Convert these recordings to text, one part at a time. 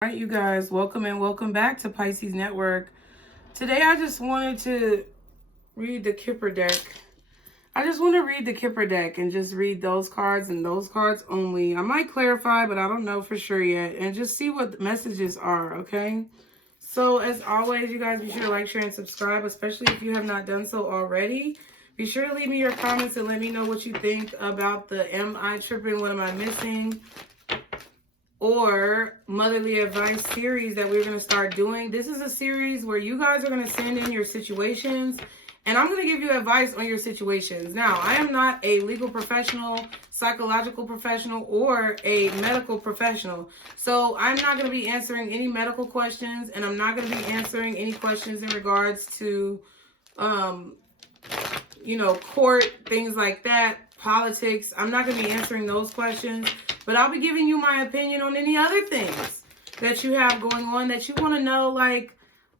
All right, you guys, welcome and welcome back to Pisces Network. Today, I just wanted to read the Kipper deck. I just want to read the Kipper deck and just read those cards and those cards only. I might clarify, but I don't know for sure yet. And just see what the messages are, okay? So, as always, you guys, be sure to like, share, and subscribe, especially if you have not done so already. Be sure to leave me your comments and let me know what you think about the Am I Trippin? What am I missing? Or motherly advice series that we're going to start doing. This is a series where you guys are going to send in your situations and I'm going to give you advice on your situations. Now, I am not a legal professional, psychological professional, or a medical professional. So I'm not going to be answering any medical questions, and I'm not going to be answering any questions in regards to, court, things like that, politics. I'm not going to be answering those questions. But I'll be giving you my opinion on any other things that you have going on that you want to know, like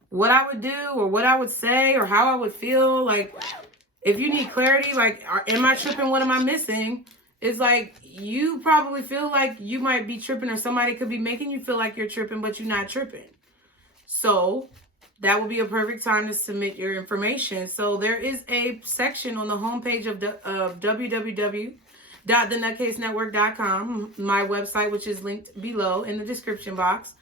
what I would do or what I would say or how I would feel. Like if you need clarity, like, am I tripping? What am I missing? It's like you probably feel like you might be tripping or somebody could be making you feel like you're tripping, but you're not tripping. So that would be a perfect time to submit your information. So there is a section on the homepage of www.thenutcasenetwork.com, my website, which is linked below in the description box.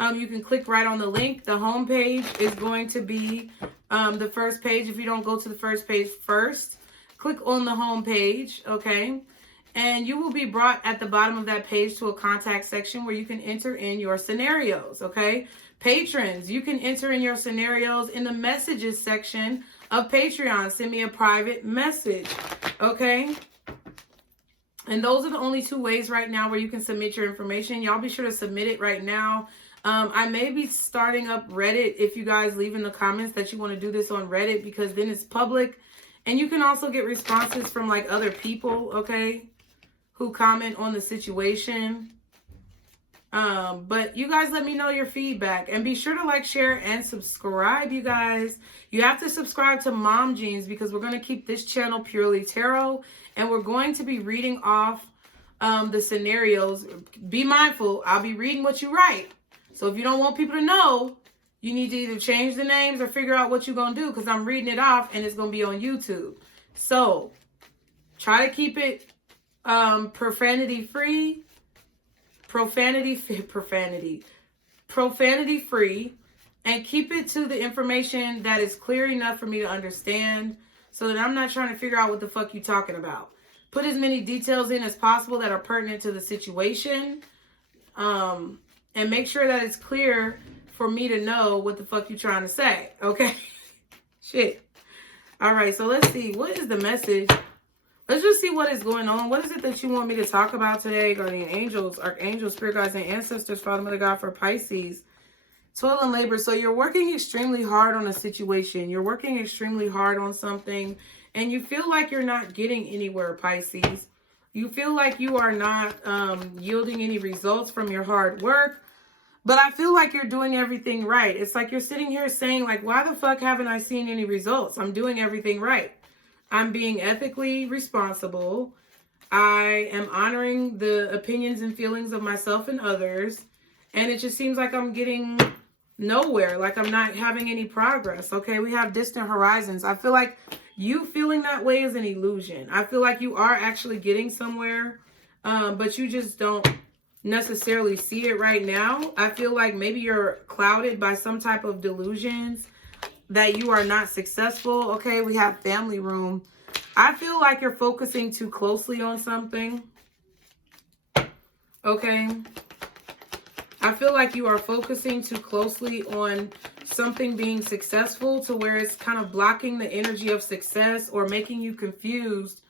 You can click right on the link. The home page is going to be the first page. If you don't go to the first page first, click on the home page, okay? And you will be brought at the bottom of that page to a contact section where you can enter in your scenarios, okay? Patrons, you can enter in your scenarios in the messages section of Patreon. Send me a private message, okay? And those are the only two ways right now where you can submit your information. Y'all be sure to submit it right now. I may be starting up Reddit if you guys leave in the comments that you want to do this on Reddit, because then it's public. And you can also get responses from like other people, okay, who comment on the situation. But you guys let me know your feedback. And be sure to like, share, and subscribe, you guys. You have to subscribe to Mom Jeans because we're going to keep this channel purely tarot. And we're going to be reading off the scenarios. Be mindful, I'll be reading what you write. So if you don't want people to know, you need to either change the names or figure out what you're going to do, because I'm reading it off and it's going to be on YouTube. So try to keep it profanity free, and keep it to the information that is clear enough for me to understand, so that I'm not trying to figure out what the fuck you're talking about. Put as many details in as possible that are pertinent to the situation. And make sure that it's clear for me to know what the fuck you're trying to say. Okay? Shit. All right, so let's see. What is the message? Let's just see what is going on. What is it that you want me to talk about today? Guardian angels, archangels, spirit guides, and ancestors, Father, Mother, God, for Pisces. Toil and labor. So you're working extremely hard on a situation. You're working extremely hard on something, and you feel like you're not getting anywhere, Pisces. You feel like you are not yielding any results from your hard work, but I feel like you're doing everything right. It's like you're sitting here saying, like, why the fuck haven't I seen any results? I'm doing everything right. I'm being ethically responsible. I am honoring the opinions and feelings of myself and others, and it just seems like I'm getting nowhere, like I'm not having any progress. Okay, we have distant horizons. I feel like you feeling that way is an illusion. I feel like you are actually getting somewhere, but you just don't necessarily see it right now. I feel like maybe you're clouded by some type of delusions that you are not successful. Okay, we have family room. I feel like you're focusing too closely on something. Okay, I feel like you are focusing too closely on something being successful to where it's kind of blocking the energy of success or making you confused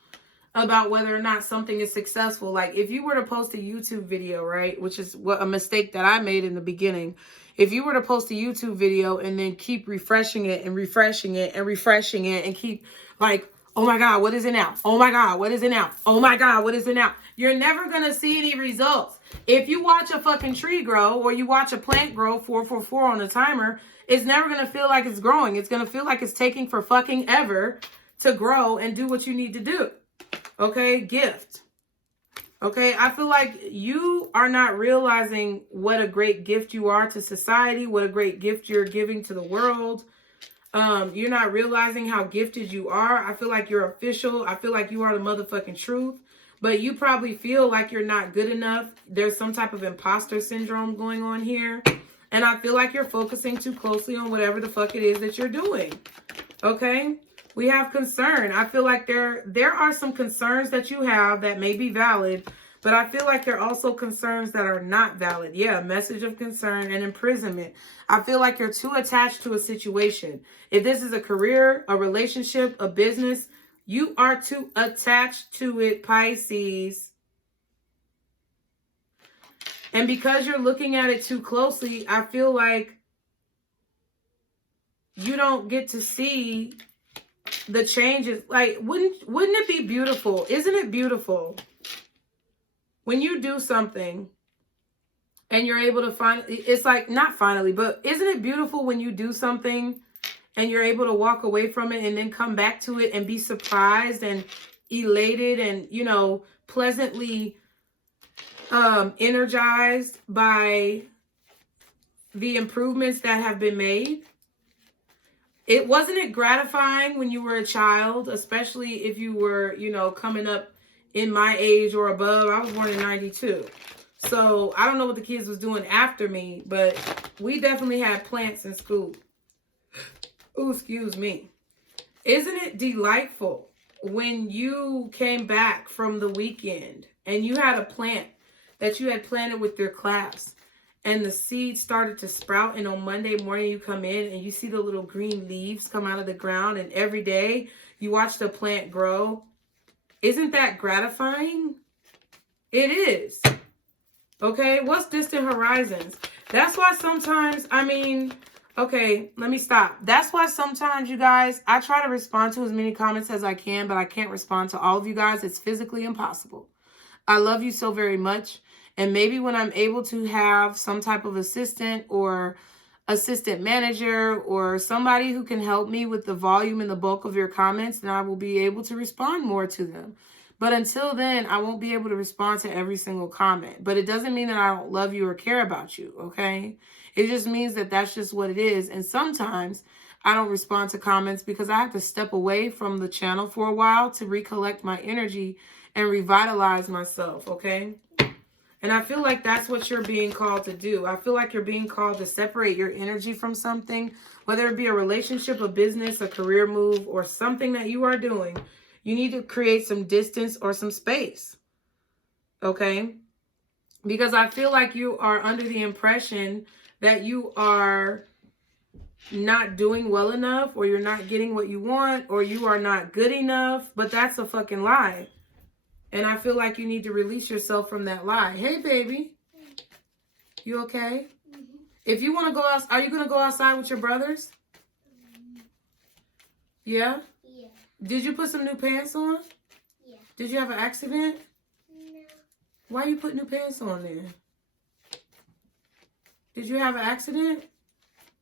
about whether or not something is successful. Like if you were to post a YouTube video, right, which is what a mistake that I made in the beginning. If you were to post a YouTube video and then keep refreshing it and refreshing it and refreshing it and keep like, oh my God, what is it now? Oh my God, what is it now? Oh my God, what is it now? You're never going to see any results. If you watch a fucking tree grow or you watch a plant grow 444 on a timer, it's never going to feel like it's growing. It's going to feel like it's taking for fucking ever to grow and do what you need to do. Okay, gift. Okay, I feel like you are not realizing what a great gift you are to society, what a great gift you're giving to the world. You're not realizing how gifted you are. I feel like you're official. I feel like you are the motherfucking truth. But you probably feel like you're not good enough. There's some type of imposter syndrome going on here. And I feel like you're focusing too closely on whatever the fuck it is that you're doing. Okay? We have concern. I feel like there are some concerns that you have that may be valid, but I feel like there are also concerns that are not valid. Yeah, message of concern and imprisonment. I feel like you're too attached to a situation. If this is a career, a relationship, a business, you are too attached to it, Pisces. And because you're looking at it too closely, I feel like you don't get to see the changes. Like, wouldn't it be beautiful? Isn't it beautiful when you do something and you're able to find, it's like, not finally, but isn't it beautiful when you do something and you're able to walk away from it and then come back to it and be surprised and elated and, you know, pleasantly energized by the improvements that have been made? Wasn't it gratifying when you were a child, especially if you were, you know, coming up in my age or above? I was born in 92. So I don't know what the kids was doing after me, but we definitely had plants in school. Ooh, excuse me. Isn't it delightful when you came back from the weekend and you had a plant that you had planted with your class and the seeds started to sprout, and on Monday morning you come in and you see the little green leaves come out of the ground, and every day you watch the plant grow? Isn't that gratifying? It is. Okay, what's distant horizons? That's why sometimes, okay, let me stop. That's why sometimes, you guys, I try to respond to as many comments as I can, but I can't respond to all of you guys. It's physically impossible. I love you so very much. And maybe when I'm able to have some type of assistant or assistant manager or somebody who can help me with the volume and the bulk of your comments, then I will be able to respond more to them. But until then, I won't be able to respond to every single comment. But it doesn't mean that I don't love you or care about you, okay? It just means that that's just what it is. And sometimes I don't respond to comments because I have to step away from the channel for a while to recollect my energy and revitalize myself, okay? And I feel like that's what you're being called to do. I feel like you're being called to separate your energy from something, whether it be a relationship, a business, a career move, or something that you are doing. You need to create some distance or some space, okay? Because I feel like you are under the impression that you are not doing well enough, or you're not getting what you want, or you are not good enough, but that's a fucking lie. And I feel like you need to release yourself from that lie. Hey, baby. You okay? Mm-hmm. If you want to go out, are you going to go outside with your brothers? Mm-hmm. Yeah? Yeah. Did you put some new pants on? Yeah. Did you have an accident? No. Why you put new pants on there? Did you have an accident?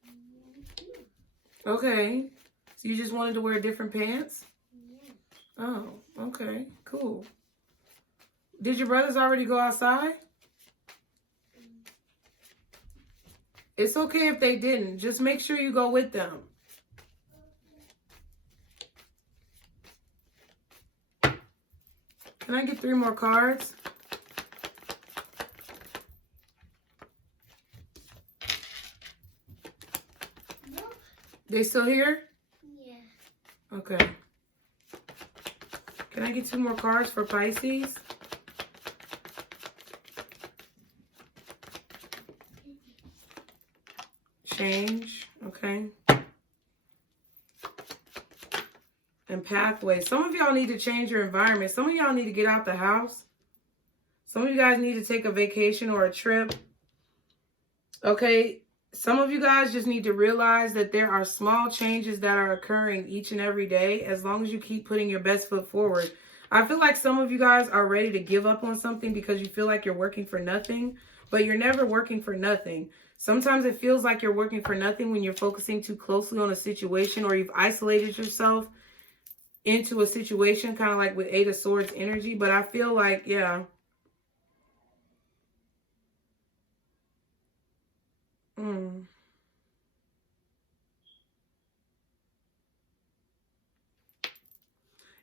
Mm-hmm. Okay. So you just wanted to wear different pants? Yeah. Oh, okay. Cool. Did your brothers already go outside? It's okay if they didn't. Just make sure you go with them. Can I get 3 more cards? No. They still here? Yeah. Okay. Can I get 2 more cards for Pisces? Change, okay. And pathway. Some of y'all need to change your environment. Some of y'all need to get out the house. Some of you guys need to take a vacation or a trip. Okay. Some of you guys just need to realize that there are small changes that are occurring each and every day as long as you keep putting your best foot forward. I feel like some of you guys are ready to give up on something because you feel like you're working for nothing, but you're never working for nothing. Sometimes it feels like you're working for nothing when you're focusing too closely on a situation, or you've isolated yourself into a situation, kind of like with 8 of Swords energy. But I feel like, yeah, Mm.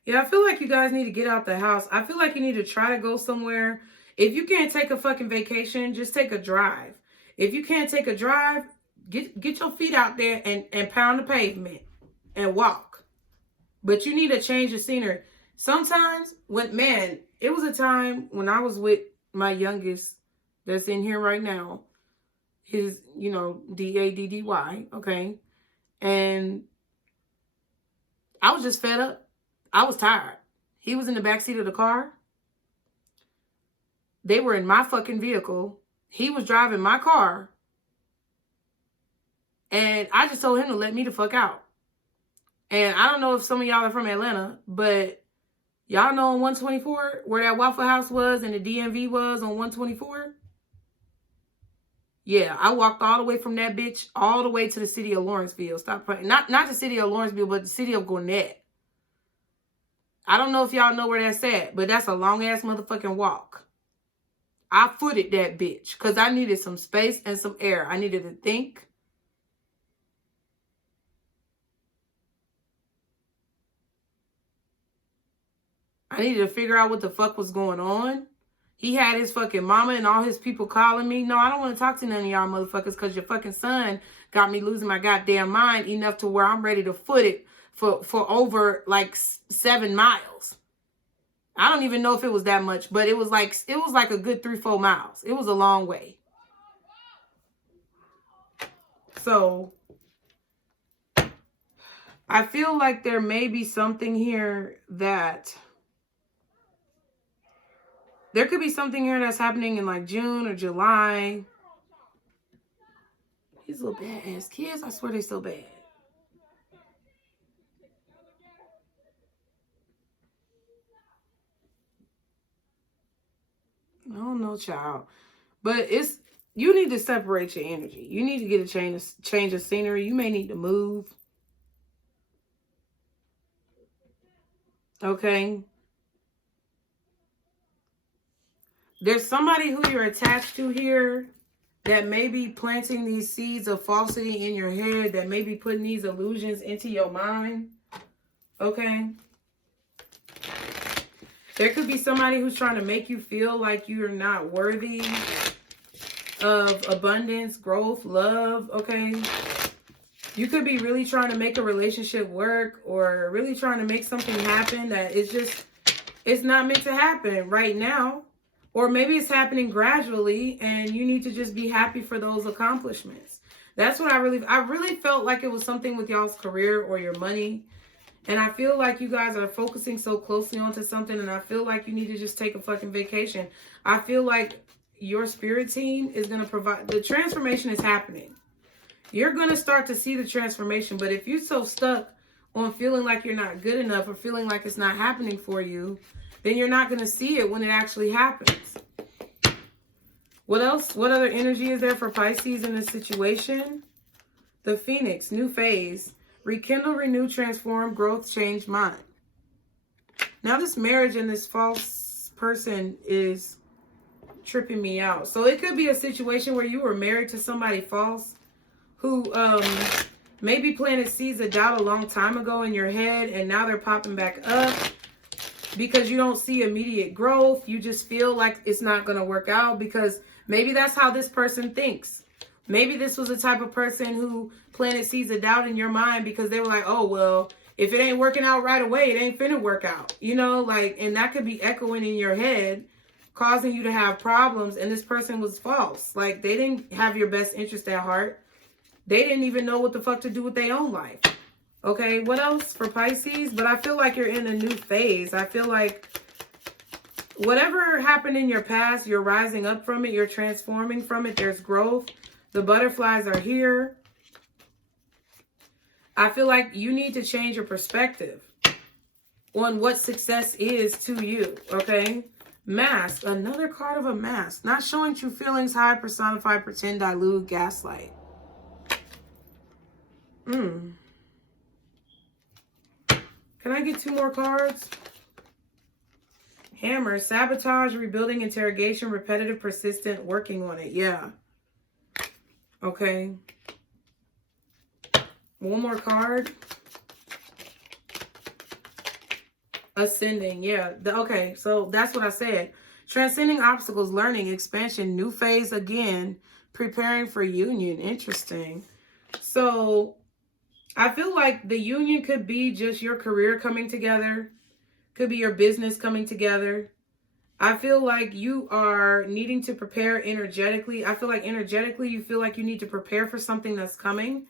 Yeah, I feel like you guys need to get out the house. I feel like you need to try to go somewhere. If you can't take a fucking vacation, just take a drive. If you can't take a drive, get your feet out there and pound the pavement and walk. But you need to change the scenery. Sometimes it was a time when I was with my youngest that's in here right now. His, DADDY, okay? And I was just fed up. I was tired. He was in the backseat of the car. They were in my fucking vehicle. He was driving my car. And I just told him to let me the fuck out. And I don't know if some of y'all are from Atlanta, but y'all know on 124 where that Waffle House was and the DMV was on 124? Yeah, I walked all the way from that bitch all the way to the city of Lawrenceville. Stop playing. Not the city of Lawrenceville, but the city of Gwinnett. I don't know if y'all know where that's at, but that's a long-ass motherfucking walk. I footed that bitch because I needed some space and some air. I needed to think. I needed to figure out what the fuck was going on. He had his fucking mama and all his people calling me. No, I don't want to talk to none of y'all motherfuckers because your fucking son got me losing my goddamn mind enough to where I'm ready to foot it for over like 7 miles. I don't even know if it was that much, but it was like a good 3-4 miles. It was a long way. So I feel like there may be something here that there could be something here that's happening in like June or July. These little badass kids, I swear they're so bad. I don't know, child. But you need to separate your energy. You need to get a change of scenery. You may need to move. Okay. There's somebody who you're attached to here that may be planting these seeds of falsity in your head, that may be putting these illusions into your mind. Okay. There could be somebody who's trying to make you feel like you're not worthy of abundance, growth, love, okay? You could be really trying to make a relationship work or really trying to make something happen that it's not meant to happen right now. Or maybe it's happening gradually and you need to just be happy for those accomplishments. That's what I really felt like it was something with y'all's career or your money. And I feel like you guys are focusing so closely onto something, and I feel like you need to just take a fucking vacation. I feel like your spirit team is going to provide, the transformation is happening. You're going to start to see the transformation, but if you're so stuck on feeling like you're not good enough or feeling like it's not happening for you, then you're not going to see it when it actually happens. What else? What other energy is there for Pisces in this situation? The Phoenix, new phase. Rekindle, renew, transform, growth, change, mind. Now this marriage and this false person is tripping me out. So it could be a situation where you were married to somebody false who maybe planted seeds of doubt a long time ago in your head, and now they're popping back up because you don't see immediate growth. You just feel like it's not going to work out because maybe that's how this person thinks. Maybe this was the type of person who planted seeds of doubt in your mind because they were like, oh, well, if it ain't working out right away, it ain't finna work out. You know, like, and that could be echoing in your head, causing you to have problems. And this person was false. Like, they didn't have your best interest at heart. They didn't even know what the fuck to do with their own life. Okay, what else for Pisces? But I feel like you're in a new phase. I feel like whatever happened in your past, you're rising up from it. You're transforming from it. There's growth. The butterflies are here. I feel like you need to change your perspective on what success is to you, okay? Mask, another card of a mask. Not showing true feelings, hide, personify, pretend, dilute, gaslight. Can I get 2 more cards? Hammer, sabotage, rebuilding, interrogation, repetitive, persistent, working on it. Yeah. Okay. One more card. Ascending, yeah. Okay, so that's what I said. Transcending obstacles, learning, expansion, new phase again, preparing for union. Interesting. So I feel like the union could be just your career coming together. Could be your business coming together. I feel like you are needing to prepare energetically. I feel like energetically you feel like you need to prepare for something that's coming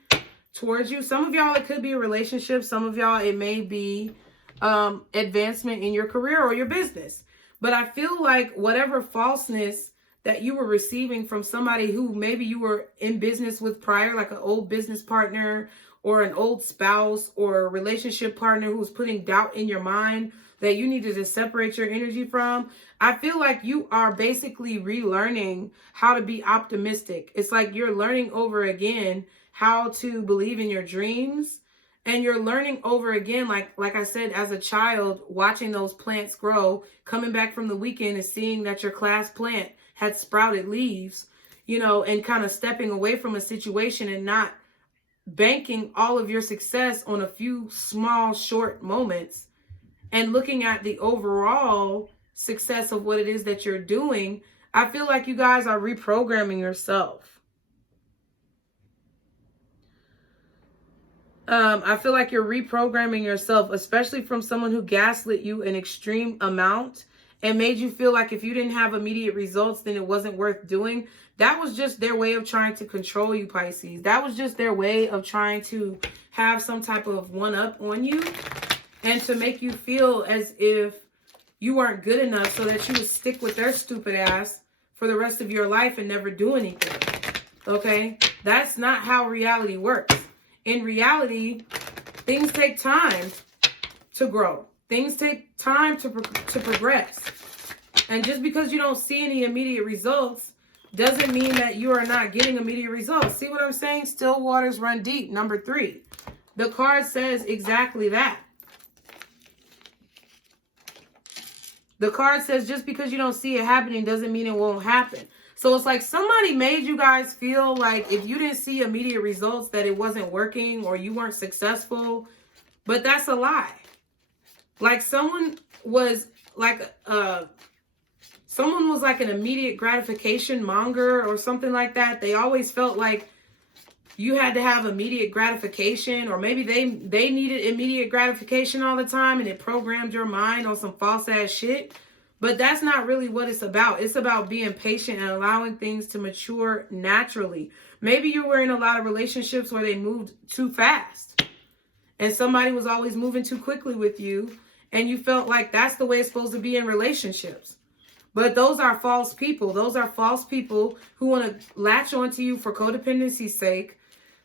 towards you. Some of y'all, it could be a relationship. Some of y'all, it may be advancement in your career or your business. But I feel like whatever falseness that you were receiving from somebody who maybe you were in business with prior, like an old business partner or an old spouse or a relationship partner who was putting doubt in your mind that you needed to separate your energy from, I feel like you are basically relearning how to be optimistic. It's like you're learning over again how to believe in your dreams. And you're learning over again, like I said, as a child, watching those plants grow, coming back from the weekend and seeing that your class plant had sprouted leaves, you know, and kind of stepping away from a situation and not banking all of your success on a few small, short moments and looking at the overall success of what it is that you're doing. I feel like you guys are reprogramming yourself. I feel like you're reprogramming yourself, especially from someone who gaslit you an extreme amount and made you feel like if you didn't have immediate results, then it wasn't worth doing. That was just their way of trying to control you, Pisces. That was just their way of trying to have some type of one-up on you and to make you feel as if you weren't good enough so that you would stick with their stupid ass for the rest of your life and never do anything. Okay? That's not how reality works. In reality, things take time to grow. Things take time to progress. And just because you don't see any immediate results doesn't mean that you are not getting immediate results. See what I'm saying? Still waters run deep. Number 3. The card says exactly that. The card says just because you don't see it happening doesn't mean it won't happen. So it's like somebody made you guys feel like if you didn't see immediate results that it wasn't working or you weren't successful. But that's a lie. Like someone was like an immediate gratification monger or something like that. They always felt like you had to have immediate gratification, or maybe they needed immediate gratification all the time and it programmed your mind on some false ass shit. But that's not really what it's about. It's about being patient and allowing things to mature naturally. Maybe you were in a lot of relationships where they moved too fast and somebody was always moving too quickly with you and you felt like that's the way it's supposed to be in relationships. But those are false people. Those are false people who want to latch onto you for codependency's sake,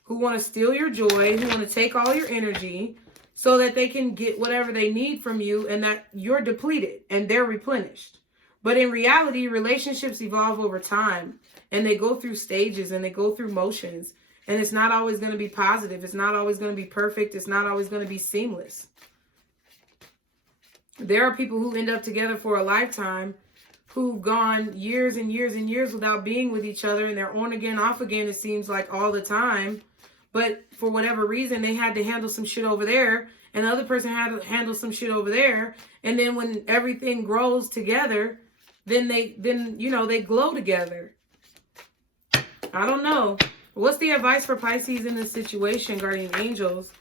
who want to steal your joy, who want to take all your energy, so that they can get whatever they need from you and that you're depleted and they're replenished. But in reality, relationships evolve over time and they go through stages and they go through motions. And it's not always going to be positive. It's not always going to be perfect. It's not always going to be seamless. There are people who end up together for a lifetime who've gone years and years and years without being with each other and they're on again, off again, it seems like all the time. But for whatever reason, they had to handle some shit over there. And the other person had to handle some shit over there. And then when everything grows together, then they glow together. I don't know. What's the advice for Pisces in this situation, guardian angels?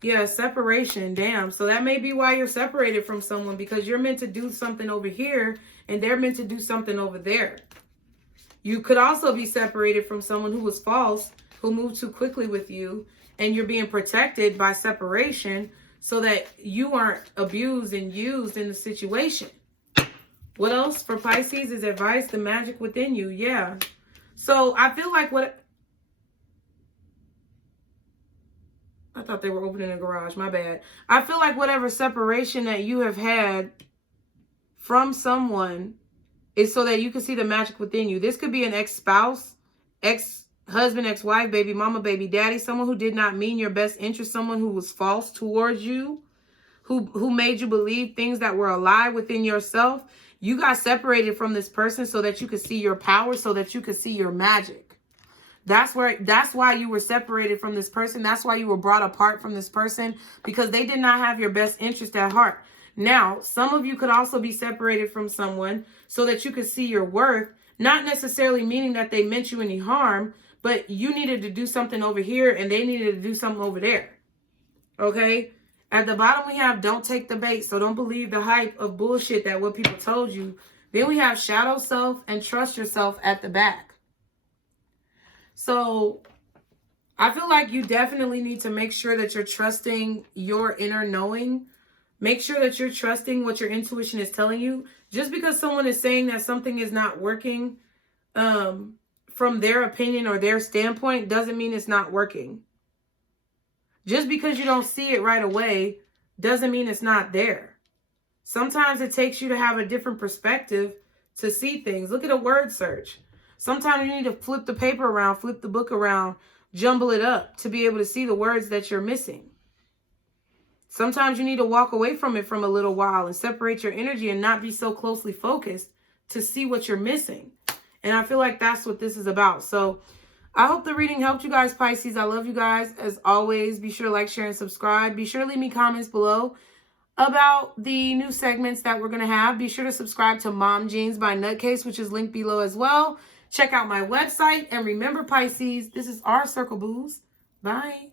Yeah, separation. Damn. So that may be why you're separated from someone, because you're meant to do something over here and they're meant to do something over there. You could also be separated from someone who was false, who moved too quickly with you, and you're being protected by separation so that you aren't abused and used in the situation. What else for Pisces is advice, the magic within you. Yeah. So I feel like I thought they were opening a garage. My bad. I feel like whatever separation that you have had from someone is so that you can see the magic within you. This could be an ex-spouse, ex-husband, ex-wife, baby mama, baby daddy, someone who did not mean your best interest, someone who was false towards you, who made you believe things that were a lie within yourself. You got separated from this person so that you could see your power, so that you could see your magic. That's why you were separated from this person. That's why you were brought apart from this person, because they did not have your best interest at heart. Now, some of you could also be separated from someone so that you could see your worth, not necessarily meaning that they meant you any harm, but you needed to do something over here and they needed to do something over there. Okay? At the bottom, we have don't take the bait. So don't believe the hype of bullshit that what people told you. Then we have shadow self and trust yourself at the back. So I feel like you definitely need to make sure that you're trusting your inner knowing. Make sure that you're trusting what your intuition is telling you. Just because someone is saying that something is not working from their opinion or their standpoint doesn't mean it's not working. Just because you don't see it right away doesn't mean it's not there. Sometimes it takes you to have a different perspective to see things. Look at a word search. Sometimes you need to flip the paper around, flip the book around, jumble it up to be able to see the words that you're missing. Sometimes you need to walk away from it from a little while and separate your energy and not be so closely focused to see what you're missing. And I feel like that's what this is about. So I hope the reading helped you guys, Pisces. I love you guys. As always, be sure to like, share, and subscribe. Be sure to leave me comments below about the new segments that we're going to have. Be sure to subscribe to Mom Jeans by Nutcase, which is linked below as well. Check out my website. And remember, Pisces, this is our Circle Booze. Bye.